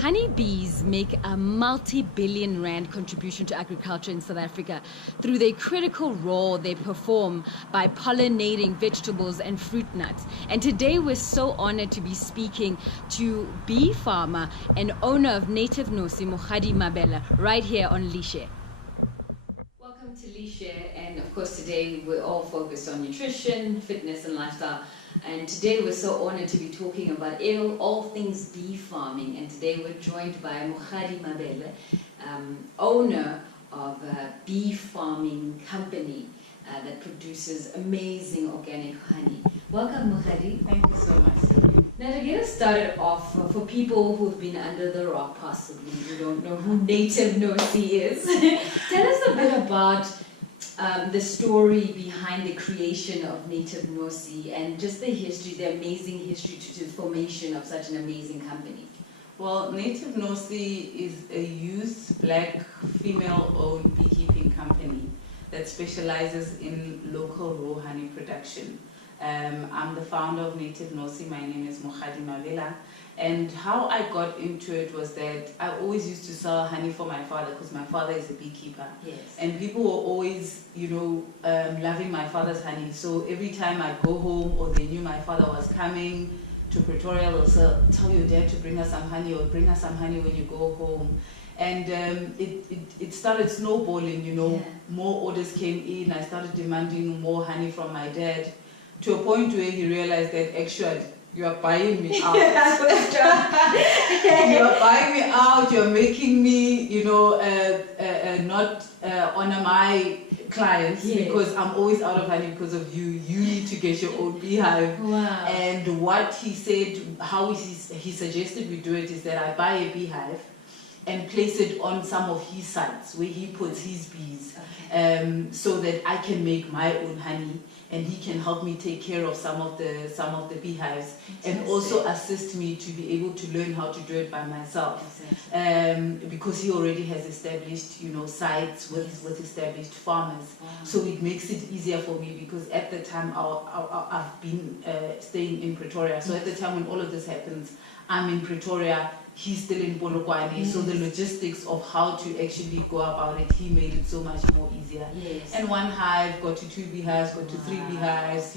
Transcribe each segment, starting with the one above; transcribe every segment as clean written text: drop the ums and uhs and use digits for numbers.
Honeybees make a multi-billion rand contribution to agriculture in South Africa through the critical role they perform by pollinating vegetables and fruit nuts. And today we're so honored to be speaking to bee farmer and owner of Native Nosi, Mokgadi Mabela, right here on Lishe. Welcome to Lishe, and of course today we're all focused on nutrition, fitness and lifestyle. And today we're so honored to be talking about all things bee farming. And today we're joined by Mokgadi Mabela, owner of a bee farming company that produces amazing organic honey. Welcome, Mokgadi. Thank you so much. Now, to get us started off, for people who've been under the rock possibly, who don't know who Native Nosi is, tell us a bit about the story behind the creation of Native Nosi and just the history, the amazing history to the formation of such an amazing company. Well, Native Nosi is a youth, black, female-owned beekeeping company that specializes in local raw honey production. I'm the founder of Native Nosi. My name is Mokgadi Mabela. And how I got into it was that I always used to sell honey for my father because my father is a beekeeper. Yes. And people were always, loving my father's honey. So every time I go home or they knew my father was coming to Pretoria, they'll say, tell your dad to bring us some honey or bring us some honey when you go home. And it started snowballing, Yeah. More orders came in. I started demanding more honey from my dad to a point where he realized that actually, you are buying me out. You are buying me out. You are making me, not honor my clients. Yes. Because I'm always out of honey because of you. You need to get your own beehive. Wow. And what he said, how he suggested we do it is that I buy a beehive and place it on some of his sites where he puts his bees, Okay. so that I can make my own honey. And he can help me take care of some of the beehives, and also assist me to be able to learn how to do it by myself. Exactly. Because he already has established, sites with established farmers. Wow. So it makes it easier for me because at the time I've been staying in Pretoria. So at the time when all of this happens, I'm in Pretoria. He's still in Polokwane, Yes. so the logistics of how to actually go about it, he made it so much more easier. Yes. And one hive got to 2 beehives, got to 3 Wow. beehives,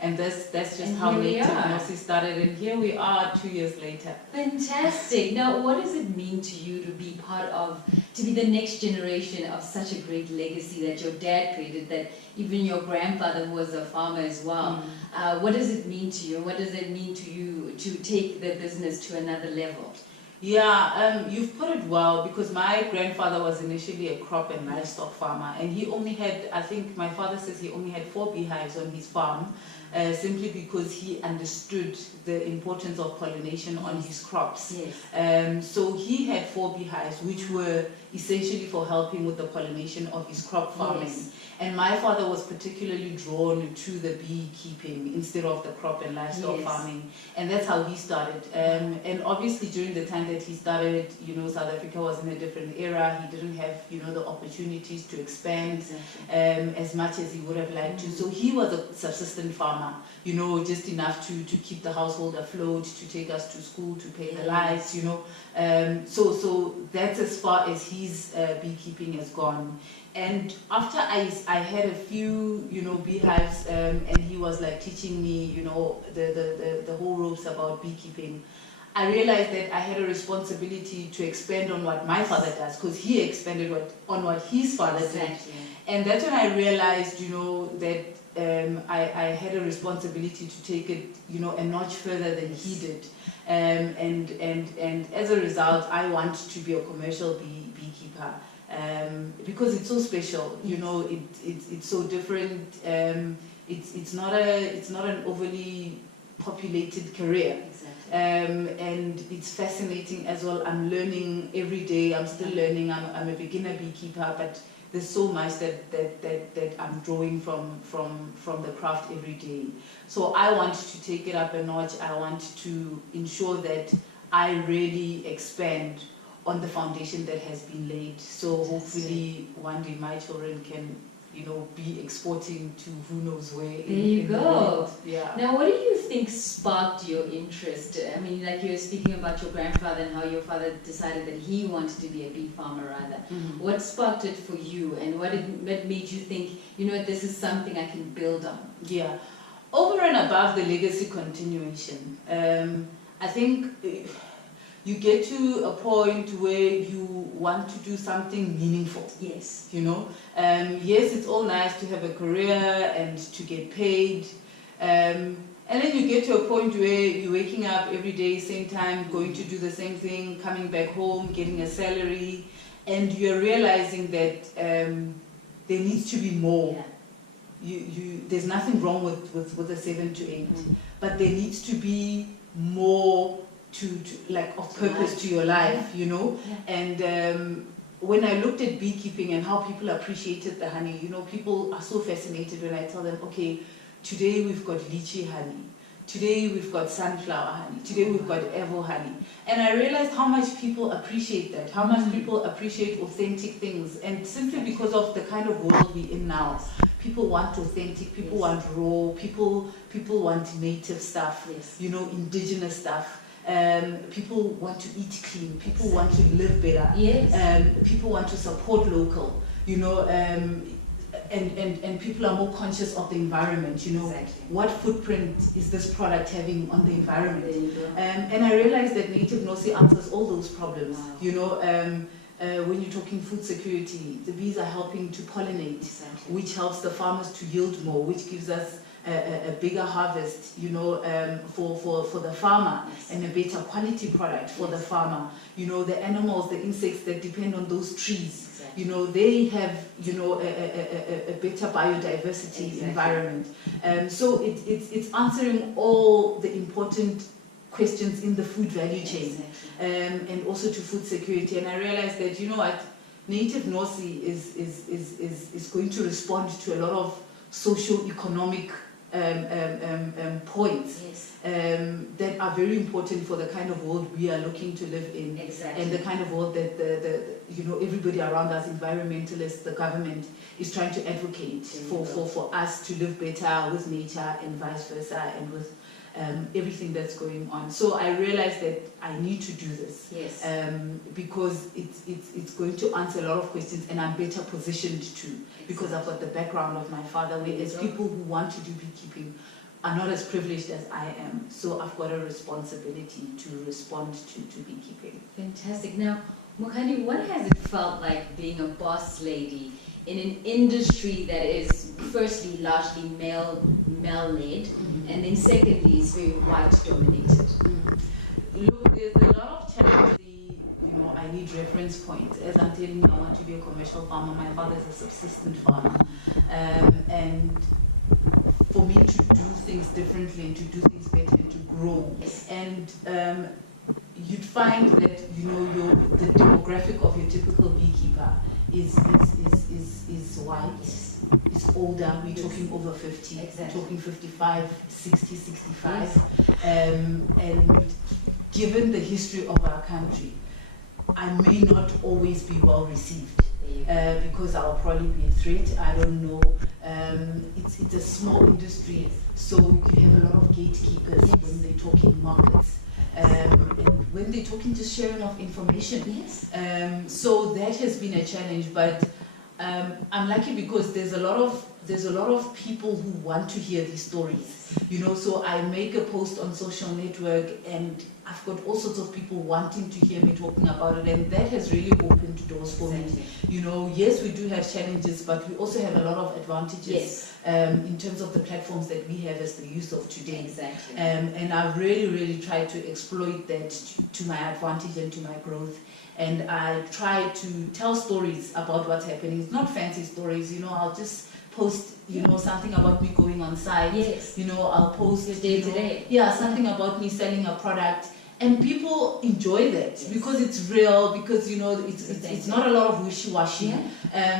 and that's just And how here we Native are. Nosi started. And here we are 2 years later. Fantastic. Now, what does it mean to you to be to be the next generation of such a great legacy that your dad created, that even your grandfather who was a farmer as well? What does it mean to you? What does it mean to you to take the business to another level? Yeah, you've put it well, because my grandfather was initially a crop and livestock farmer, and he only had, I think my father says he only had 4 beehives on his farm, simply because he understood the importance of pollination on his crops. Yes. So he had 4 beehives, which were essentially for helping with the pollination of his crop farming. Yes. And my father was particularly drawn to the beekeeping instead of the crop and livestock Yes. farming. And that's how he started. And obviously during the time that he started, South Africa was in a different era. He didn't have, the opportunities to expand as much as he would have liked to. So he was a subsistent farmer, just enough to keep the household afloat, to take us to school, to pay the lights, So that's as far as his beekeeping has gone. And after I had a few, beehives, and he was like teaching me, the whole ropes about beekeeping, I realized that I had a responsibility to expand on what my father does, because he expanded on what his father did. And that's when I realized, that I had a responsibility to take it, a notch further than he did. And as a result, I want to be a commercial beekeeper. Because it's so special, it's so different. It's not an overly populated career. Exactly. And it's fascinating as well. I'm learning every day. I'm still learning. I'm a beginner beekeeper, but there's so much that I'm drawing from the craft every day. So I want to take it up a notch. I want to ensure that I really expand on the foundation that has been laid. So hopefully one day my children can be exporting to who knows where. There you go. The world. Yeah. Now, what do you think sparked your interest? I mean, like you were speaking about your grandfather and how your father decided that he wanted to be a bee farmer rather. Mm-hmm. What sparked it for you, and what made you think, this is something I can build on? Yeah. Over and above the legacy continuation, I think you get to a point where you want to do something meaningful. Yes. Yes, it's all nice to have a career and to get paid. And then you get to a point where you're waking up every day, same time, going to do the same thing, coming back home, getting a salary, and you're realizing that there needs to be more. Yeah. There's nothing wrong with a 7 to 8, but there needs to be more to like of purpose to your life, Yeah. And when I looked at beekeeping and how people appreciated the honey, people are so fascinated when I tell them, okay, today we've got lychee honey, today we've got sunflower honey, today we've got evo honey. And I realized how much people appreciate that, how much people appreciate authentic things. And simply because of the kind of world we're in now, people want authentic, people want raw, people want native stuff, indigenous stuff. People want to eat clean, people want to live better, people want to support local, and people are more conscious of the environment, Exactly. What footprint is this product having on the environment? And I realized that Native Nosi answers all those problems. Wow. When you're talking food security, the bees are helping to pollinate, which helps the farmers to yield more, which gives us a bigger harvest, for the farmer, and a better quality product for the farmer. The animals, the insects that depend on those trees, they have, a better biodiversity environment. So it's answering all the important questions in the food value chain, and also to food security. And I realized that, Native Nosi is going to respond to a lot of socio-economic points that are very important for the kind of world we are looking to live in, and the kind of world that everybody around us, environmentalists, the government, is trying to advocate for us to live better with nature and vice versa, and with everything that's going on. So I realized that I need to do this, because it's going to answer a lot of questions, and I'm better positioned to, because I've got the background of my father, whereas people who want to do beekeeping are not as privileged as I am. So I've got a responsibility to respond to beekeeping. Fantastic. Now, Mokgadi, what has it felt like being a boss lady in an industry that is firstly largely male-led, and then secondly is very white-dominated? Look, there's a lot of challenges. I need reference points. As I'm telling you, I want to be a commercial farmer. My father is a subsistent farmer, and for me to do things differently and to do things better and to grow, and you'd find that the demographic of your typical beekeeper is white, is older. We're talking over 50, talking 55, 60, 65, and given the history of our country, I may not always be well received, because I'll probably be a threat. I don't know. It's a small industry, so you have a lot of gatekeepers when they're talking markets, and when they're talking just sharing of information. So that has been a challenge, but I'm lucky because there's a lot of people who want to hear these stories. So I make a post on social network, and I've got all sorts of people wanting to hear me talking about it, and that has really opened doors for me. Yes, we do have challenges, but we also have a lot of advantages in terms of the platforms that we have as the youth of today. And I've really tried to exploit that to my advantage and to my growth. And I try to tell stories about what's happening. It's not fancy stories, I'll just post, something about me going on site. I'll post day to day. Something about me selling a product. And people enjoy that because it's real, because it's not a lot of wishy-washy.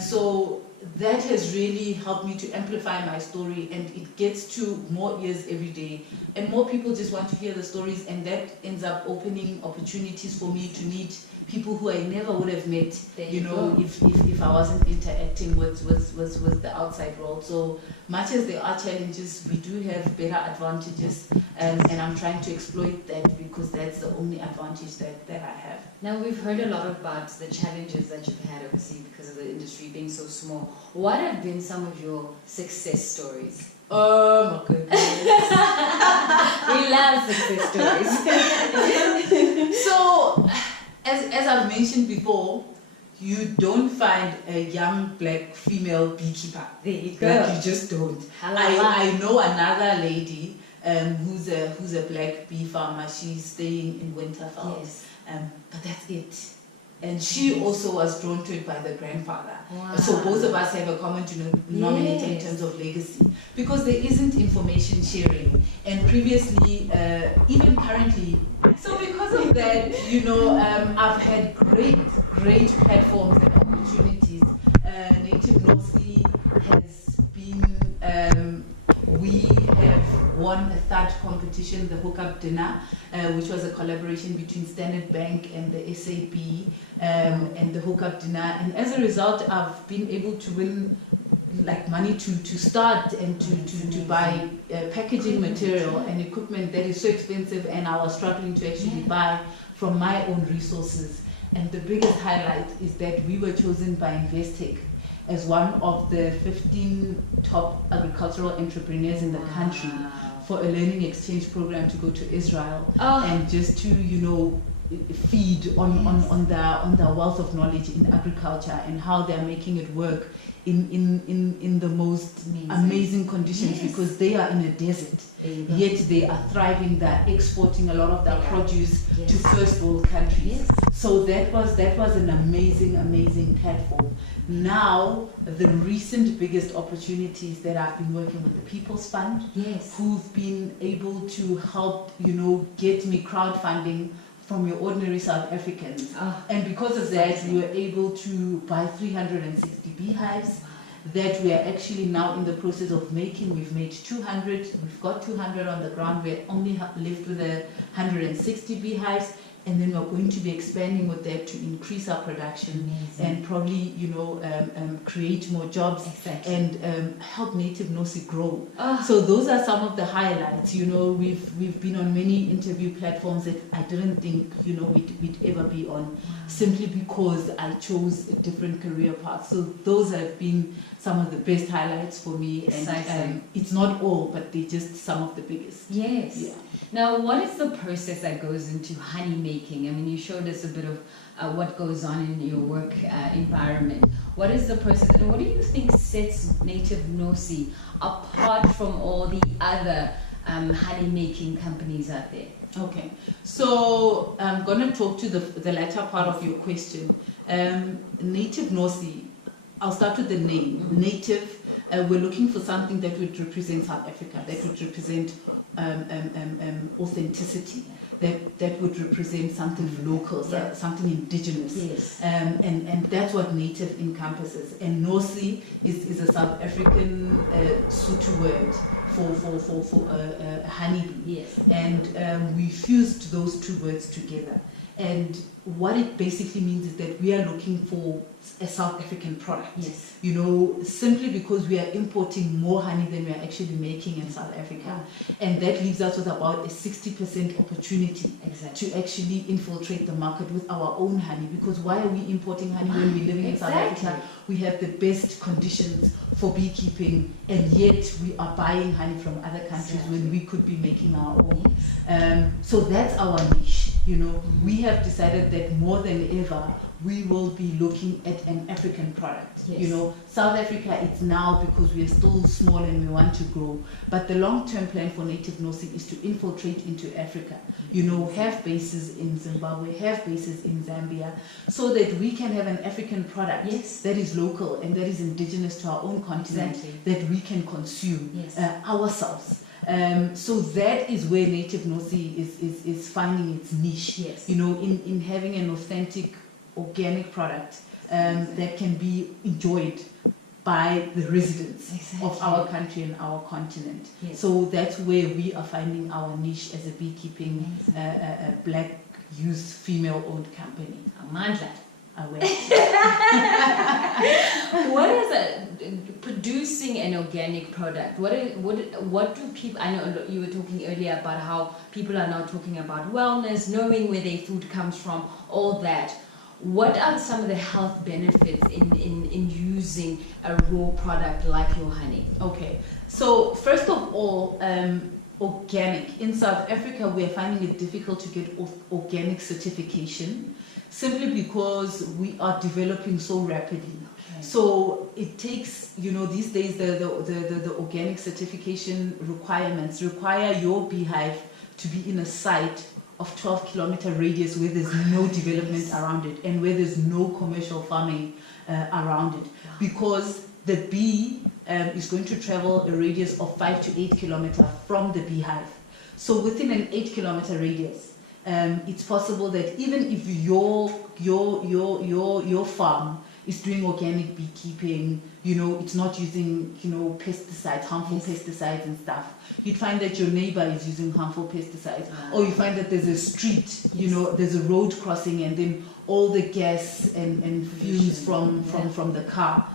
So that has really helped me to amplify my story, and it gets to more ears every day. And more people just want to hear the stories, and that ends up opening opportunities for me to meet people who I never would have met, There you you know, go. if I wasn't interacting with the outside world. So much as there are challenges, we do have better advantages, and I'm trying to exploit that, because that's the only advantage that I have. Now, we've heard a lot about the challenges that you've had overseas because of the industry being so small. What have been some of your success stories? Oh my goodness. We love success stories. So, as I've mentioned before, you don't find a young black female beekeeper. There you go. Like, you just don't. I know another lady who's a black bee farmer. She's staying in Winterfell. Yes. But that's it. And she also was drawn to it by the grandfather. Wow. So both of us have a common denominator in terms of legacy, because there isn't information sharing. And previously, even currently, so because of that, you know, I've had great platforms and opportunities. Native Nosi has been, we have won a third competition, the Hookup Dinner, which was a collaboration between Standard Bank and the SAB, and the Hookup Dinner. And as a result, I've been able to win like money to start and to buy packaging material and equipment that is so expensive, and I was struggling to actually buy from my own resources. And the biggest highlight is that we were chosen by Investec as one of the 15 top agricultural entrepreneurs in the country for a learning exchange program to go to Israel, and just to, you know, feed on the wealth of knowledge in agriculture and how they're making it work in the most amazing conditions, because they are in a desert, yet they are thriving. They're exporting a lot of their produce to first world countries. So that was an amazing platform. Now, the recent biggest opportunities that I've been working with the People's Fund, who've been able to help, you know, get me crowdfunding from your ordinary South Africans. And because of that, we were able to buy 360 beehives that we are actually now in the process of making. We've made 200, we've got 200 on the ground. We're only left with 160 beehives. And then we're going to be expanding with that to increase our production and probably, you know, create more jobs and help Native Nosi grow. So those are some of the highlights. You know, we've been on many interview platforms that I didn't think, you know, we'd ever be on, simply because I chose a different career path. So those have been some of the best highlights for me. And it's not all, but they're just some of the biggest. Yes. Yeah. Now, what is the process that goes into honey making? I mean, you showed us a bit of what goes on in your work environment. What is the process, and what do you think sets Native Nosi apart from all the other honey making companies out there? Okay, so I'm going to talk to the latter part of your question. Native Nosi, I'll start with the name. Native, we're looking for something that would represent South Africa, that would represent authenticity, that would represent something local, something indigenous. And that's what native encompasses. And Nosi is a South African Sotho word for honeybee. And we fused those two words together. And what it basically means is that we are looking for a South African product. You know, simply because we are importing more honey than we are actually making in South Africa. And that leaves us with about a 60% opportunity to actually infiltrate the market with our own honey. Because why are we importing honey when we're living in South Africa? We have the best conditions for beekeeping, and yet we are buying honey from other countries when we could be making our own. So that's our niche. You know, we have decided that more than ever, we will be looking at an African product. You know, South Africa, it's now because we are still small and we want to grow. But the long-term plan for Native Nosi is to infiltrate into Africa. You know, have bases in Zimbabwe, have bases in Zambia, so that we can have an African product that is local and that is indigenous to our own continent, that we can consume ourselves. So that is where Native Nosi is finding its niche. You know, in having an authentic organic product that can be enjoyed by the residents of our country and our continent. So that's where we are finding our niche as a beekeeping black youth, female-owned company. Amandla. Aware. What is producing an organic product? What do people? I know you were talking earlier about how people are now talking about wellness, knowing where their food comes from, all that. What are some of the health benefits in using a raw product like your honey? Okay, so first of all, organic. In South Africa, we are finding it difficult to get organic certification, simply because we are developing so rapidly. Okay. So it takes, these days the organic certification requirements require your beehive to be in a site of 12-kilometer radius where there's no development around it and where there's no commercial farming around it. Wow. Because the bee is going to travel a radius of 5 to 8 kilometers from the beehive. So within an 8-kilometer radius, it's possible that even if your farm is doing organic beekeeping, it's not using, pesticides, harmful pesticides and stuff, you'd find that your neighbor is using harmful pesticides, or you find that there's a street, there's a road crossing, and then all the gas and fumes from the car,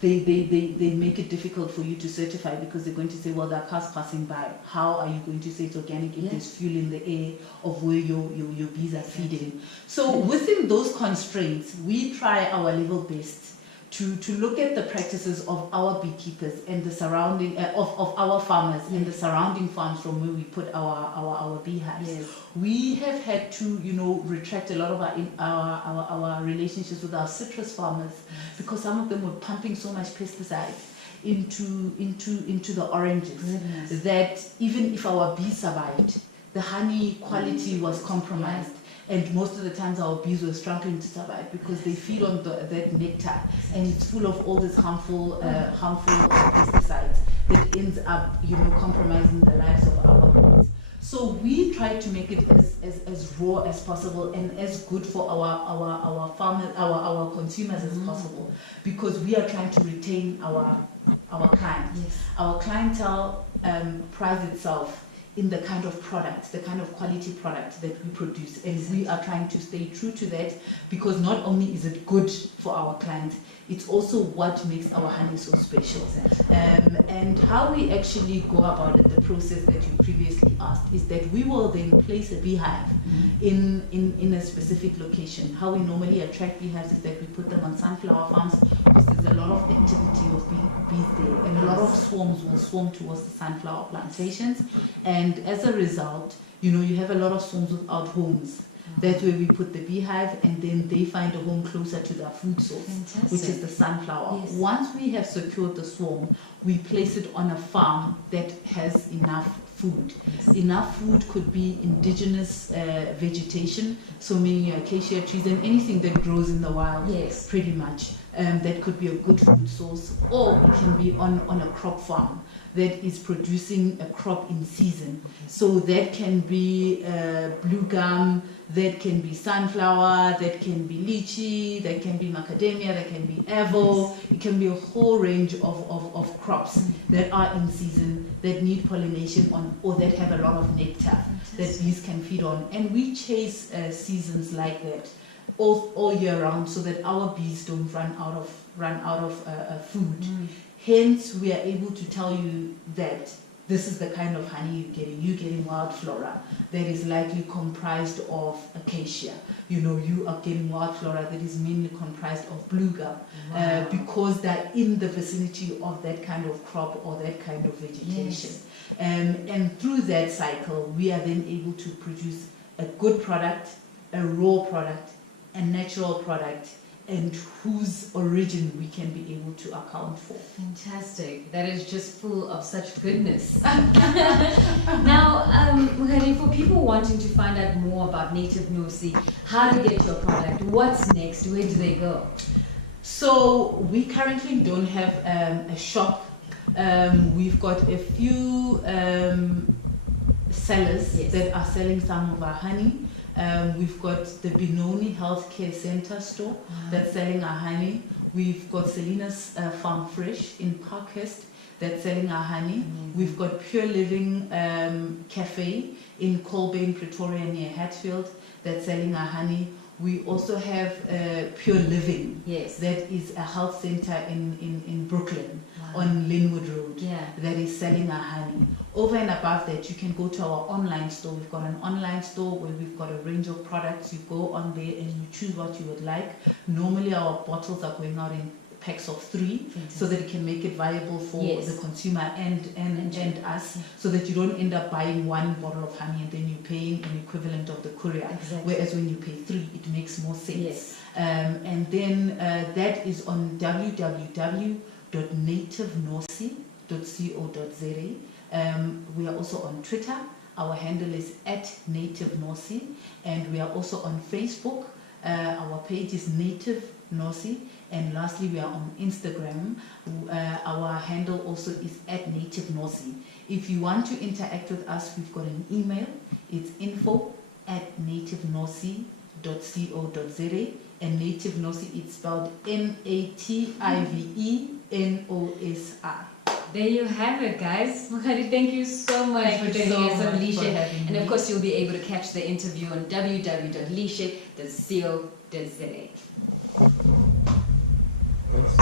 they make it difficult for you to certify, because they're going to say, well, that car's passing by. How are you going to say it's organic if there's fuel in the air of where your bees are feeding? So within those constraints, we try our level best to look at the practices of our beekeepers and the surrounding of our farmers and the surrounding farms from where we put our beehives. Yes. We have had to retract a lot of our relationships with our citrus farmers, because some of them were pumping so much pesticides into the oranges that even if our bees survived, the honey quality was compromised. And most of the times our bees were struggling to survive, because they feed on that nectar, and it's full of all these harmful pesticides that ends up compromising the lives of our bees. So we try to make it as raw as possible and as good for our farmers, our consumers as possible, because we are trying to retain our clients. Yes. Our clientele prides itself in the kind of product, the kind of quality product that we produce, and we are trying to stay true to that, because not only is it good for our clients, it's also what makes our honey so special. And how we actually go about it, the process that you previously asked, is that we will then place a beehive in a specific location. How we normally attract beehives is that we put them on sunflower farms, because there's a lot of activity of bees there, and a lot of swarms will swarm towards the sunflower plantations, and as a result, you have a lot of swarms without homes. That's where we put the beehive, and then they find a home closer to their food source. Fantastic. Which is the sunflower. Yes. Once we have secured the swarm, we place it on a farm that has enough food. Yes. Enough food could be indigenous vegetation, so meaning acacia trees and anything that grows in the wild. Yes. Pretty much. That could be a good food source, or it can be on a crop farm that is producing a crop in season. Okay. So that can be blue gum, that can be sunflower, that can be lychee, that can be macadamia, that can be avo. Yes. It can be a whole range of crops that are in season, that need pollination on, or that have a lot of nectar. Fantastic. That bees can feed on. And we chase seasons like that all year round, so that our bees don't run out of food. Hence, we are able to tell you that this is the kind of honey you're getting. You're getting wild flora that is likely comprised of acacia. You are getting wild flora that is mainly comprised of blue gum. Wow. Because they're in the vicinity of that kind of crop or that kind of vegetation. Yes. And through that cycle, we are then able to produce a good product, a raw product, a natural product, and whose origin we can be able to account for. Fantastic. That is just full of such goodness. Now, Mokgadi, for people wanting to find out more about Native Nosi, how to get your product, what's next, where do they go? So we currently don't have a shop. We've got a few sellers that are selling some of our honey. We've got the Benoni Healthcare Center store that's selling our honey. We've got Selina's Farm Fresh in Parkhurst that's selling our honey. We've got Pure Living Cafe in Colbane, Pretoria near Hatfield that's selling our honey. We also have Pure Living. Yes. That is a health center in Brooklyn. Wow. On Linwood Road. Yeah. That is selling our honey. Over and above that, you can go to our online store. We've got an online store where we've got a range of products. You go on there and you choose what you would like. Normally our bottles are going out in packs of 3. So that it can make it viable for the consumer and us, so that you don't end up buying 1 bottle of honey and then you're paying an equivalent of the courier. Exactly. Whereas when you pay 3, it makes more sense. Yes. And then that is on www.nativenosi.co.za. We are also on Twitter. Our handle is @NativeNosi, and we are also on Facebook. Our page is Native Nosi, and lastly we are on Instagram. Our handle also is @NativeNosi. If you want to interact with us, we've got an email. It's info@nativenosi.co.za, and Native Nosi, it's spelled NATIVENOSI. There you have it, guys. Mokgadi, thank you so much for joining us on Lishe. And of course, you'll be able to catch the interview on www.lishe.co.za. Yes.